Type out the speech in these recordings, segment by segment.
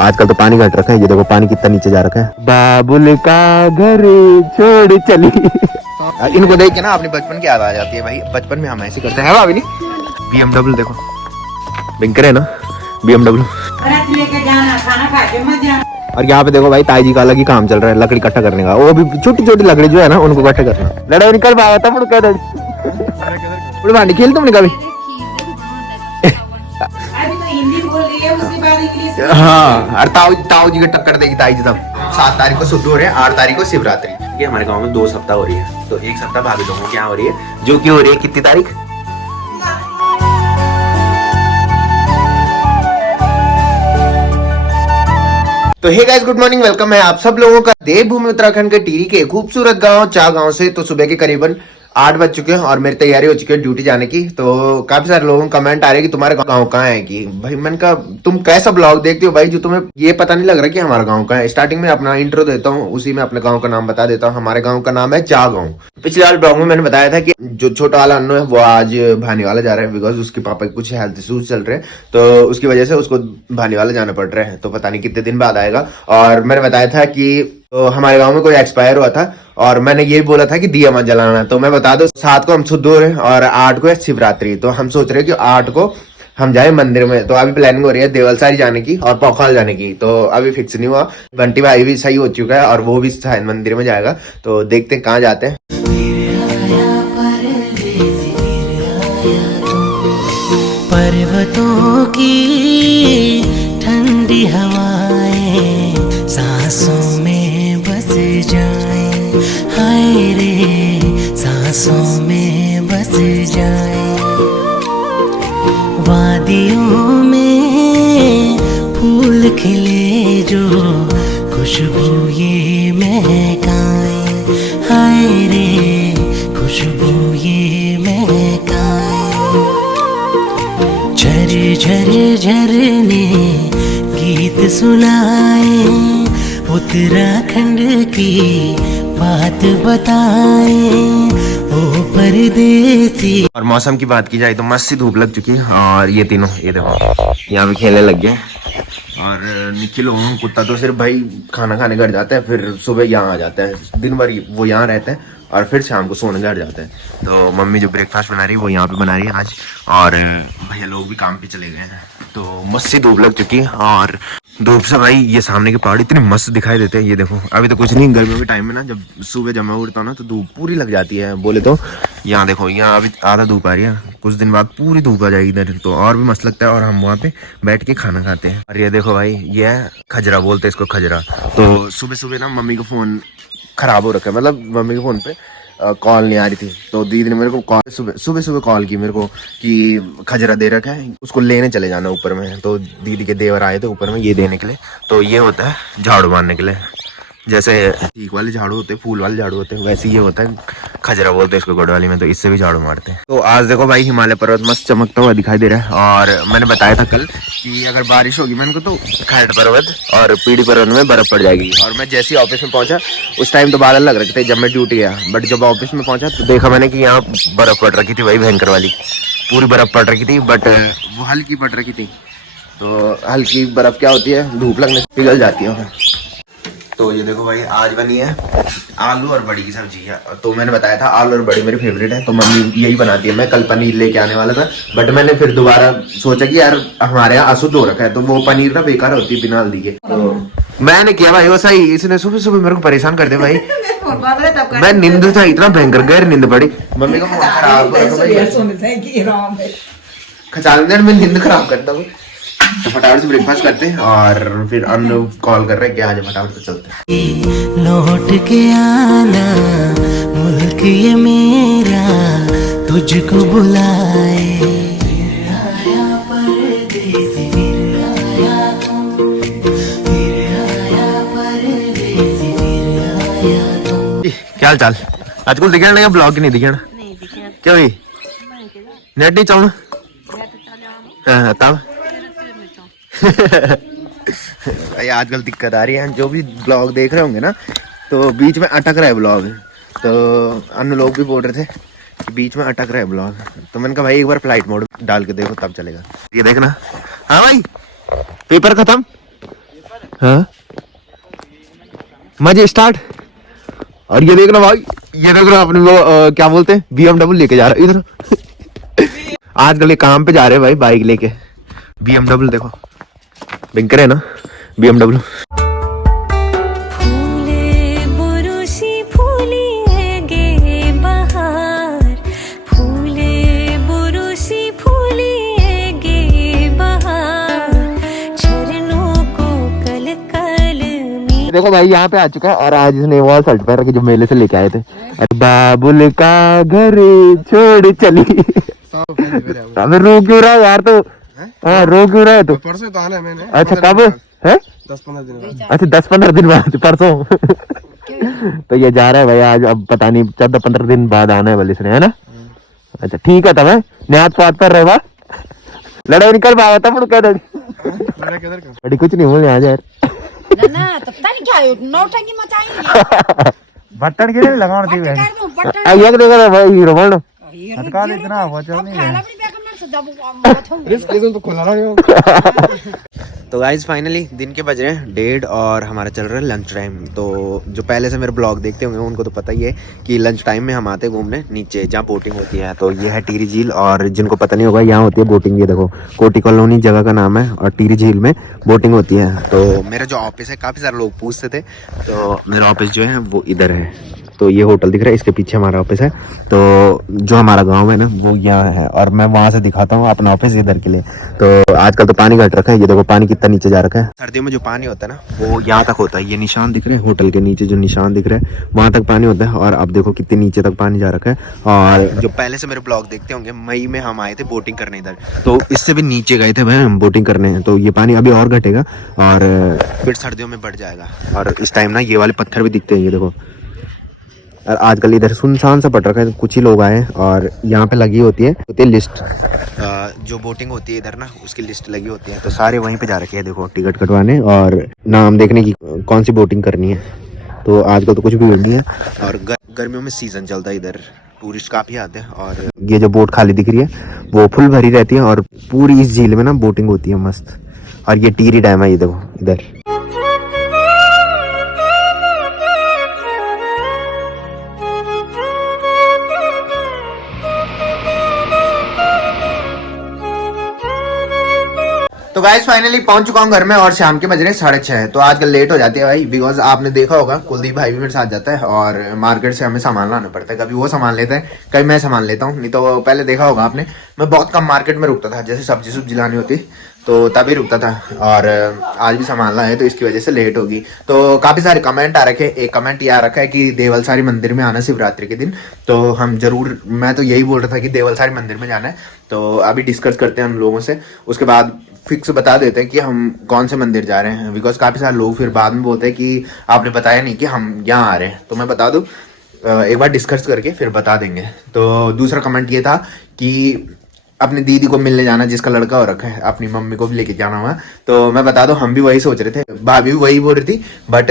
आजकल तो पानी घट रखा है, ये देखो पानी कितना नीचे जा रखा है। बाबुल का घर छोड़ चली। इनको देख के ना अपने बचपन की याद आ जाती है भाई। बचपन में हम ऐसे करते हैं भाभी नहीं। BMW देखो, बिंकर है ना BMW। और यहाँ पे देखो भाई ताई जी का अलग ही काम चल रहा है, लकड़ी इकट्ठा करने का। वो भी छोटी छोटी लकड़ी जो है ना उनको इकट्ठा करना। लड़ाई निकल पाया था मुड़ खेल तुमने कभी? हाँ, और ताऊ जी का टक्कर देगी ताई जी। तब 7 तारीख को शुद्ध हो रहे हैं, 8 तारीख को शिवरात्रि। ये हमारे गांव में 2 सप्ताह हो रही है, तो 1 सप्ताह भाभी लोगों की यहाँ हो रही है, जो कि हो रही है कितनी तारीख? तो hey guys, good morning, welcome है आप सब लोगों का देवभूमि उत्तराखंड के टिहरी के खूबसूरत गांव चा गांव से। तो सुबह के करीबन 8 बज चुके हैं और मेरी तैयारी हो चुकी है ड्यूटी जाने की। तो काफी सारे लोगों को कमेंट आ रहे हैं कि तुम्हारा गांव कहाँ है। कि भाई मैंने कहा तुम कैसा ब्लॉग देखते हो भाई जो तुम्हें ये पता नहीं लग रहा कि हमारा गांव कहाँ है। स्टार्टिंग में अपना इंट्रो देता हूँ, उसी में अपने गाँव का नाम बता देता हूँ। हमारे गाँव का नाम है चा गाँव। पिछले वाले ब्लॉग में मैंने बताया था कि जो छोटा वाला अन्नू है वो आज भानीवाला जा रहा है, बिकॉज उसके पापा के कुछ हेल्थ इश्यूज चल रहे हैं, तो उसकी वजह से उसको भानीवाला जाना पड़ रहा है। तो पता नहीं कितने दिन बाद आएगा। और मैंने बताया था कि तो हमारे गांव में कोई एक्सपायर हुआ था और मैंने ये बोला था कि दिया मत जलाना। तो मैं बता दूं 7 को हम शुद्ध हो रहे हैं और 8 को है शिवरात्रि। तो हम सोच रहे हैं कि 8 को हम जाए मंदिर में। तो अभी प्लानिंग हो रही है देवलसारी जाने की और पोखल जाने की। तो अभी फिक्स नहीं हुआ। बंटी भाई भी सही हो चुका है और वो भी शायद मंदिर में जाएगा। तो देखते हैं कहाँ जाते हैं। पर्वतों की ठंडी हवाएं सांसों में बस जाएं, हाय रे सांसों में बस जाएं। वादियों में फूल खिले जो खुशबू ये महकाएं, हाय रे खुशबू ये महकाएं। झर झर झरने गीत सुनाए, उत्तराखंड की बात बताए, ओ परदेसी। और मौसम की बात की जाए तो मस्त सी धूप लग चुकी है। और ये तीनों ये देखो यहाँ पे खेलने लग गए। और निखिल कुत्ता तो सिर्फ भाई खाना खाने घर जाता है, फिर सुबह यहाँ आ जाता है। दिन भर वो यहाँ रहता है और फिर शाम को सोने घर जाता है। तो मम्मी जो ब्रेकफास्ट बना रही है वो यहाँ पे बना रही है आज। और भैया लोग भी काम पे चले गए हैं। तो मस्त सी धूप लग चुकी है। और धूप से भाई ये सामने के पहाड़ इतने मस्त दिखाई देते हैं। ये देखो अभी तो कुछ नहीं, गर्मियों के टाइम में ना जब सुबह जमा उड़ता हूँ ना तो धूप पूरी लग जाती है बोले तो। यहाँ देखो यहाँ अभी आधा धूप आ रही है, कुछ दिन बाद पूरी धूप आ जाएगी इधर, तो और भी मस्त लगता है। और हम वहाँ पे बैठ के खाना खाते हैं। और ये देखो भाई ये है खजरा, बोलते हैं इसको खजरा। तो सुबह सुबह ना मम्मी का फोन खराब हो रखा है, मतलब मम्मी के फोन पे कॉल नहीं आ रही थी। तो दीदी ने मेरे को कॉल सुबह कॉल की मेरे को कि खजरा दे रखा है, उसको लेने चले जाना ऊपर में। तो दीदी के देवर आए थे ऊपर में ये देने के लिए। तो ये होता है झाड़ू मारने के लिए, जैसे ठीक वाले झाड़ू होते हैं, फूल वाले झाड़ू होते हैं, वैसे ये होता है खजरा बोलते हैं इसको गढ़वाली में। तो इससे भी झाड़ू मारते हैं। तो आज देखो भाई हिमालय पर्वत मस्त चमकता हुआ दिखाई दे रहा है। और मैंने बताया था कल कि अगर बारिश होगी मैंने को तो खैट पर्वत और पीढ़ी पर्वत में बर्फ पड़ जाएगी। और मैं जैसे ही ऑफिस में पहुंचा उस टाइम तो बादल लग रखे थे जब मैं ड्यूटी गया, बट जब ऑफिस में पहुंचा तो देखा मैंने कि यहाँ बर्फ पड़ रखी थी भाई, भयंकर वाली पूरी बर्फ पड़ रखी थी। बट वो हल्की पड़ रखी थी। तो हल्की बर्फ क्या होती है, धूप लगने से पिघल जाती है। तो ये देखो भाई आज बनी है आलू और बड़ी की सब्जी है। तो मैंने बताया था आलू और बड़ी मेरी फेवरेट है, तो मम्मी यही बनाती है। मैं कल पनीर लेके आने वाला था, बट मैंने फिर दोबारा सोचा कि यार हमारे यहाँ अशुद्ध हो रखा है तो वो पनीर ना बेकार होती है बिना हल्दी के। तो मैंने किया भाई वो सही, इसने सुबह सुबह मेरे को परेशान कर दिया भाई। मैं नींद था इतना भयंकर गैर नींद पड़ी, मम्मी का फोन खराब खचाल में नींद खराब करता हूँ। तो फटाफट से ब्रेकफास्ट करते हैं और फिर अन्न कॉल कर रहे हैं कि आज फटाफट से चलते हैं। लौट के आना मुल्क ये मेरा तुझको बुलाए, क्या हाल चाल? आजकल दिखा नहीं ब्लॉग नहीं दिखा क्यों भी नेट नहीं चाहना तब भाई आजकल दिक्कत आ रही है। जो भी ब्लॉग देख रहे होंगे ना तो बीच में अटक रहा है ब्लॉग। तो अन्य लोग भी बोल रहे थे कि बीच में अटक रहा है ब्लॉग। तो मैंने कहा भाई एक बार फ्लाइट मोड डाल के देखो तब चलेगा। ये देखना। हाँ भाई पेपर खत्म। हाँ मजे स्टार्ट। और ये देखना भाई, ये देखना अपने वो क्या बोलते हैं BMW लेके जा रहा है इधर। आजकल ये काम पे जा रहे हैं भाई बाइक लेके। BMW देखो बिंकर है ना BMW। देखो भाई यहाँ पे आ चुका है और आज इसने वो शर्ट पहन रखी जो मेले से लेके आए थे। अरे बाबुल का घर छोड़ चली। अबे रो क्यों रहा है यार तो? हाँ रो क्यों रहा है तो? परसों तो आना है मैंने। अच्छा कब है? 10-15 दिन बाद। अच्छा 10-15 दिन बाद परसों। तो ये जा रहा है भाई आज, अब पता नहीं 14-15 दिन बाद आना है वाले इसने, है ना? अच्छा ठीक है तब है न्याज स्वाद पर रहे लड़ाई निकल पाया तब क्या लड़ी कुछ नहीं बोले आज यार। ना तब तक क्या है नौटंकी मचाएंगे। बटन के लिए लगाओ थी कर दूं बटन ये देखो भाई हीरो बोल हटका इतना वो चल नहीं खाना भी देखो ना जब रिस्क ले तो खुला रहा है। तो गाइज फाइनली दिन के बज रहे हैं 1:30 और हमारा चल रहा है लंच टाइम। तो जो पहले से मेरे ब्लॉग देखते होंगे उनको तो पता ही है कि लंच टाइम में हम आते हैं घूमने नीचे जहाँ बोटिंग होती है। तो ये है टिहरी झील और जिनको पता नहीं होगा यहाँ होती है बोटिंग। ये देखो कोटी कॉलोनी जगह का नाम है और टिहरी झील में बोटिंग होती है। तो मेरा जो ऑफिस है काफ़ी सारे लोग पूछते थे, तो मेरा ऑफिस जो है वो इधर है। तो ये होटल दिख रहा है इसके पीछे हमारा ऑफिस है। तो जो हमारा गांव है ना वो यहाँ है और मैं वहाँ से दिखाता हूँ अपना ऑफिस इधर के लिए। तो आजकल तो पानी घट रखा है, ये देखो पानी कितना नीचे जा रखा है। सर्दियों में जो पानी होता है ना वो यहाँ तक होता है। ये निशान दिख रहे हैं होटल के नीचे जो निशान दिख रहा है वहाँ तक पानी होता है। और अब देखो कितने नीचे तक पानी जा रखा है। और जो पहले से मेरे ब्लॉग देखते होंगे मई में हम आए थे बोटिंग करने इधर, तो इससे भी नीचे गए थे भाई हम बोटिंग करने। तो ये पानी अभी और घटेगा और फिर सर्दियों में बढ़ जाएगा। और इस टाइम ना ये वाले पत्थर भी दिखते हैं, ये देखो। और आजकल इधर सुनसान सा पड़ रखा है, कुछ ही लोग आए और यहाँ पे लगी होती है लिस्ट जो बोटिंग होती है इधर ना उसकी लिस्ट लगी होती है। तो सारे वहीं पे जा रखे हैं देखो टिकट कटवाने और नाम देखने की कौन सी बोटिंग करनी है। तो आजकल तो कुछ भी नहीं है और गर्मियों में सीजन चलता है इधर, टूरिस्ट काफ़ी आते हैं। और ये जो बोट खाली दिख रही है वो फुल भरी रहती है और पूरी इस झील में ना बोटिंग होती है मस्त। और ये टिहरी डैम है, ये देखो इधर। तो गाइस फाइनली पहुंच चुका हूं घर में और शाम के बज रहे 6:30। तो आजकल लेट हो जाती है भाई, बिकॉज आपने देखा होगा कुलदीप भाई भी मेरे साथ जाता है और मार्केट से हमें सामान लाना पड़ता है। कभी वो सामान लेता है कभी मैं सामान लेता हूँ। नहीं तो पहले देखा होगा आपने मैं बहुत कम मार्केट में रुकता था, जैसे सब्जी सुब्जी लानी होती तो तभी रुकता था। और आज भी सामान लाए तो इसकी वजह से लेट होगी। तो काफ़ी सारे कमेंट आ रखे। एक कमेंट ये आ रखा है कि देवलसारी मंदिर में आना शिवरात्रि के दिन। तो हम जरूर, मैं तो यही बोल रहा था कि देवलसारी मंदिर में जाना है। तो अभी डिस्कस करते हैं हम लोगों से, उसके बाद फिक्स बता देते हैं कि हम कौन से मंदिर जा रहे हैं। बिकॉज काफ़ी सारे लोग फिर बाद में बोलते हैं कि आपने बताया नहीं कि हम यहाँ आ रहे हैं। तो मैं बता दूँ एक बार डिस्कस करके फिर बता देंगे। तो दूसरा कमेंट ये था कि अपनी दीदी को मिलने जाना जिसका लड़का हो रखा है, अपनी मम्मी को भी लेके जाना हुआ। तो मैं बता दूं हम भी वही सोच रहे थे, भाभी भी वही बोल रही थी। बट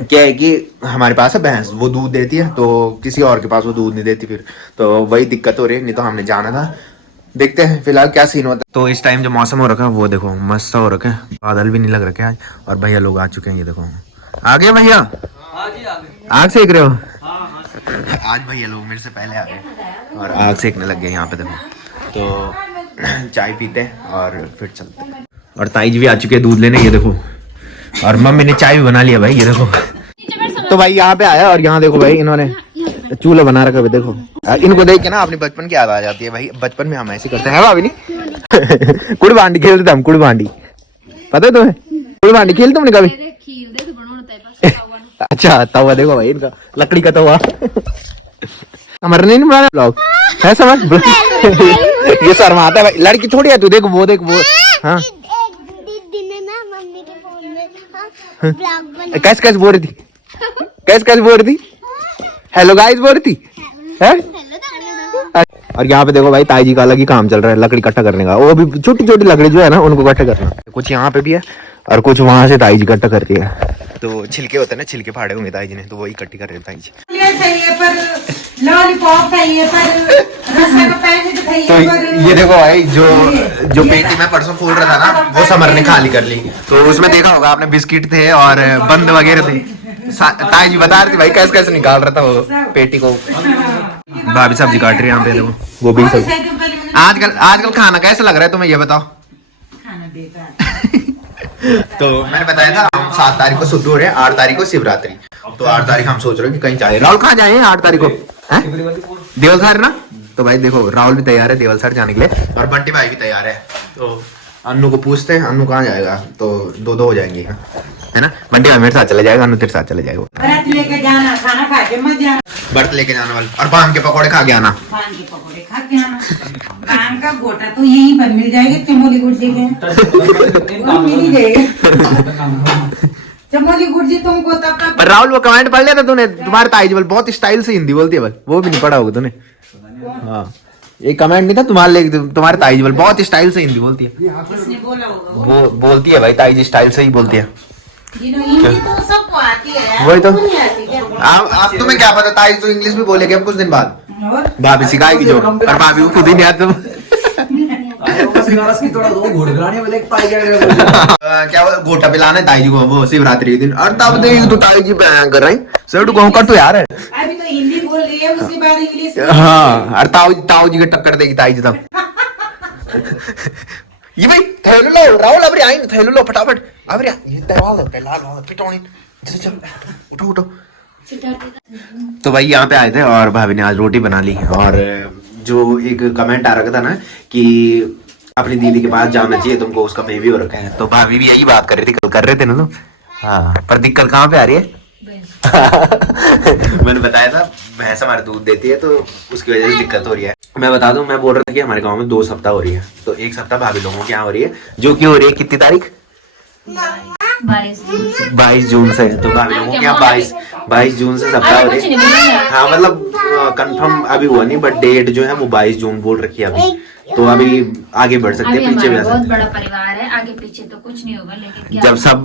क्या है कि हमारे पास है भैंस, वो दूध देती है तो किसी और के पास वो दूध नहीं देती फिर, तो वही दिक्कत हो रही है। नहीं तो हमने जाना था, देखते हैं फिलहाल क्या सीन होता है। तो इस टाइम जो मौसम हो रखा है वो देखो मस्त सा हो रखा है, बादल भी नहीं लग रखे आज। और भैया लोग आ चुके हैं, ये देखो आ गए भैया। आग सेक रहे हो? आज भैया लोग मेरे से पहले आ गए और आग सेकने लग गए यहाँ पे देखो। तो चाय पीते हैं और फिर चलते हैं। और ताई जी भी आ चुके हैं दूध लेने, ये देखो। और मम्मी ने चाय भी बना लिया भाई, ये देखो। तो भाई यहाँ पे आया और यहाँ देखो भाई इन्होंने चूल्हा बना रखा है, देखो। इनको देख के ना अपनी बचपन की याद आ जाती है भाई। बचपन में हम ऐसे करते हैं भाभी नहीं। कुड़ बांडी खेलते थे हम, कुड़ बांडी पता है तुम्हें? कुड़ बांडी खेलते तुमने कभी? अच्छा तवा देखो भाई इनका, लकड़ी का तवा। हमारे नहीं बनाना ब्लॉग है समझ। ये शर्माता है भाई, लड़की थोड़ी है तू। देख वो हाँ कैसे बोल रही थी, कैसे बोल रही थी, हेलो गाइस बोल रही थी है? और यहाँ पे देखो भाई ताई जी का अलग ही काम चल रहा है लकड़ी इकट्ठा करने का। वो भी छोटी छोटी लकड़ी जो है ना उनको इकट्ठा करना। कुछ यहाँ पे भी है और कुछ वहां से ताई जी इकट्ठा करती है। तो छिलके होते हैं ना, छिलके फाड़े होंगे ताई जी ने, तो वही इकट्ठी कर रहे हैं ताई जी। चाहिए पर लॉलीपॉप चाहिए पर तो ये देखो भाई जो पेटी मैं परसों खोल रहा था ना वो समर ने खाली कर ली। तो उसमें देखा होगा आपने बिस्किट थे और बंद वगैरह थे। ताई जी बता रही थी भाई कैसे कैसे निकाल रहा था वो पेटी को। भाभी सब्जी काट रही है यहाँ पे देखो गोभी की सब्जी। आजकल खाना कैसा लग रहा है तुम्हें ये बताओ। तो मैंने बताया था हम 7 तारीख को शुद्ध हो रहे हैं, 8 तारीख को शिवरात्रि। तो 8 तारीख हम सोच रहे हैं कि कहीं जाए। राहुल कहाँ जाए 8 तारीख को? देवलसर ना। तो भाई देखो राहुल भी तैयार है देवलसर जाने के लिए और बंटी भाई भी तैयार है। तो अन्नू को पूछते हैं अन्नू कहाँ जाएगा, तो 2-2 हो जाएंगे है ना। बंटी भाई मेरे साथ चले जाएगा, अन्नू तेरे साथ चले जाएगा। व्रत लेके जाना, खाना खा के मत जाना। व्रत लेके जाने वाले और पान के पकौड़े खा के आना। पान के पकौड़े खा के आना। पान का गोटा तो यहीं पर मिल जाएगा चमोली गुर्जी के। वो मिल ही जाएगा चमोली गुर्जी तुमको तब तक। पर राहुल वो कमेंट पढ़ लिया था तूने? तुम्हारे ताई जी बहुत स्टाइल से हिंदी बोलती है बल, वो भी नहीं पढ़ा होगा तूने? हाँ एक कमेंट नहीं था तुम्हारे ताई जी बहुत स्टाइल से हिंदी बोलती है। किसने बोला होगा? वो बोलती है भाई ताई जी स्टाइल से ही बोलती है। हिंदी तो सबको आती है। वही तो। नहीं आती क्या? आप तुम्हें क्या पता ताई तो इंग्लिश भी बोलेगी अब कुछ दिन बाद। और भाभी सिखाएगी जो, और भाभी को खुद ही नहीं आता। क्या गोटा पिलाना है ताई जी को वो शिवरात्रि के दिन। और तब देख तो ताई जी बयान कर रही सर तू कर तो यार है। अभी तो हिंदी बोल रही है उसके बाद इंग्लिश। हाँ और ताऊ जी के टक्कर देगी ताई जी तब। ये भाई थैलो लो राहुल अब आई थैलो लो फटाफट अब ये तैयार पिटोनी चल उठो उठो। तो भाई यहाँ पे आए थे और भाभी ने आज रोटी बना ली। और जो एक कमेंट आ रखा था ना कि अपनी दीदी के पास जाना चाहिए तुमको, उसका बेबी हो रखा है। तो भाभी भी यही बात कर रही थी, कल कर रहे थे ना तो। हाँ पर दिक्कत कहाँ पे आ रही है? मैंने बताया था भैंस हमारे दूध देती है तो उसकी वजह से दिक्कत हो रही है। मैं बता दूं मैं बोल रहा था कि हमारे गांव में 2 सप्ताह हो रही है, तो 1 सप्ताह भाभी लोगों के यहाँ हो रही है, जो कि हो रही है कितनी तारीख? 22 जून से। तो भाभी लोगों के यहाँ 22 जून से सप्ताह हो रही है। हाँ मतलब कंफर्म अभी हुआ नहीं बट डेट जो है वो 22 जून बोल रखी है अभी। तो अभी आगे बढ़ सकते हैं, पीछे भी आ सकते हैं। बहुत बड़ा परिवार है, आगे पीछे तो कुछ नहीं होगा, लेकिन जब सब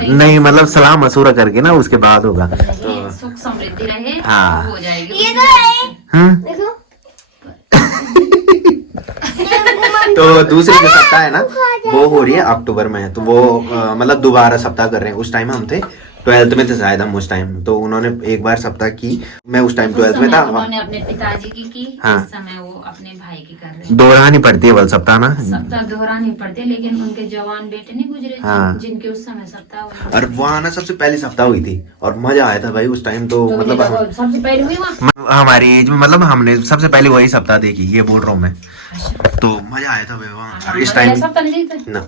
नहीं मतलब सलाह मशूरा करके ना उसके बाद होगा। तो सुख समृद्धि रहे। हाँ। हो जाएगी। तो दूसरी जो सप्ताह है ना वो हो रही है अक्टूबर में। तो वो मतलब दोबारा सप्ताह कर रहे हैं। उस टाइम हम थे 12th में थे शायद हम उस टाइम, तो उन्होंने एक बार सप्ताह की। मैं उस टाइम 12th में था। उन्होंने अपने पिताजी की हाँ। इस समय वो अपने भाई की कर रहे हैं। दोहरानी पड़ती है बल सप्ताह ना। सप्ताह दोहरानी पड़ती, लेकिन उनके जवान बेटे नहीं गुजरे हाँ। जिनके उस समय सप्ताह हुए। और वहाँ ना सबसे पहली सप्ताह हुई थी और मजा आया था भाई उस टाइम। तो मतलब सबसे पहले हुई वहाँ हमारी एज में मतलब हमने सबसे पहले वही सप्ताह देखी, ये बोल रहा हूँ मैं। तो मजा आया था भाई वहाँ। और इस टाइम सप्ताह नहीं देखते ना,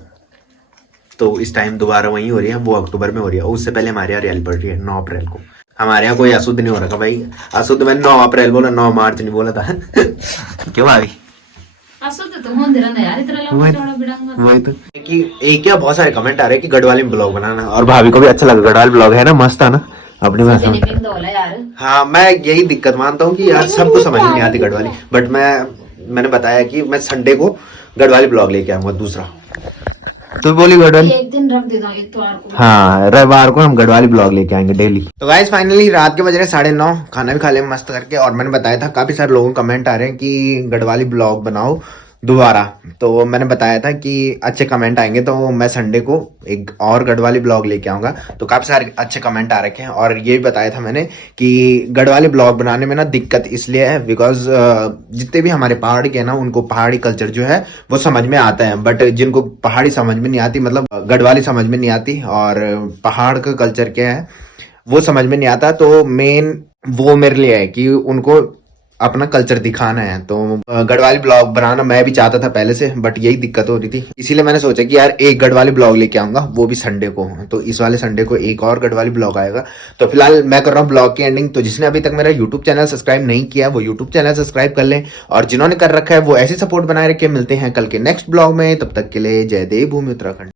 तो इस टाइम दोबारा वही हो रही है, वो अक्टूबर में हो रही है। उससे पहले हमारे यहाँ रैली पड़ रही है 9 अप्रैल को। हमारे यहाँ कोई अशुद्ध नहीं हो रखा भाई। अशुद्ध मैंने 9 अप्रैल बोला, 9 मार्च नहीं बोला था। क्यों भाई? अशुद्ध तो होंदे रहना यार, इतना लंबा चौड़ा बिड़ंगा। वही तो कि एक क्या बहुत सारे कमेंट आ रहे हैं कि गढ़वाली में ब्लॉग बनाना, और भाभी को भी अच्छा लगा। गढ़वाली ब्लॉग है ना, मस्त है ना अपनी भाषा में। यार हाँ मैं यही दिक्कत मानता हूँ कि यार सबको समझ नहीं आती गढ़वाली। बट मैंने बताया कि मैं संडे को गढ़वाली ब्लॉग लेके आऊंगा दूसरा। तो बोली गढ़वाली एक दिन रख देता हूँ इतवार को। हाँ रविवार को हम गढ़वाली ब्लॉग लेके आएंगे डेली। तो गाइस फाइनली रात के बज रहे 9:30, खाना भी खा लिया मस्त करके। और मैंने बताया था काफी सारे लोगों के कमेंट आ रहे हैं कि गढ़वाली ब्लॉग बनाओ दोबारा। तो मैंने बताया था कि अच्छे कमेंट आएंगे तो मैं संडे को एक और गढ़वाली ब्लॉग लेके आऊंगा। तो काफी सारे अच्छे कमेंट आ रखे हैं। और ये भी बताया था मैंने कि गढ़वाली ब्लॉग बनाने में ना दिक्कत इसलिए है बिकॉज जितने भी हमारे पहाड़ी के हैं ना उनको पहाड़ी कल्चर जो है वो समझ में आता है, बट जिनको पहाड़ी समझ में नहीं आती मतलब गढ़वाली समझ में नहीं आती और पहाड़ का कल्चर क्या है वो समझ में नहीं आता। तो मेन वो मेरे लिए है कि उनको अपना कल्चर दिखाना है। तो गढ़वाली ब्लॉग बनाना मैं भी चाहता था पहले से, बट यही दिक्कत हो रही थी। इसीलिए मैंने सोचा कि यार एक गढ़वाली ब्लॉग लेके आऊंगा, वो भी संडे को। तो इस वाले संडे को एक और गढ़वाली ब्लॉग आएगा। तो फिलहाल मैं कर रहा हूँ ब्लॉग की एंडिंग। तो जिसने अभी तक मेरा यूट्यूब चैनल सब्सक्राइब नहीं किया वो यूट्यूब चैनल सब्सक्राइब कर लें, और जिन्होंने कर रखा है वो ऐसे सपोर्ट बनाए रखे। मिलते हैं कल के नेक्स्ट ब्लॉग में, तब तक के लिए जय देव भूमि उत्तराखंड।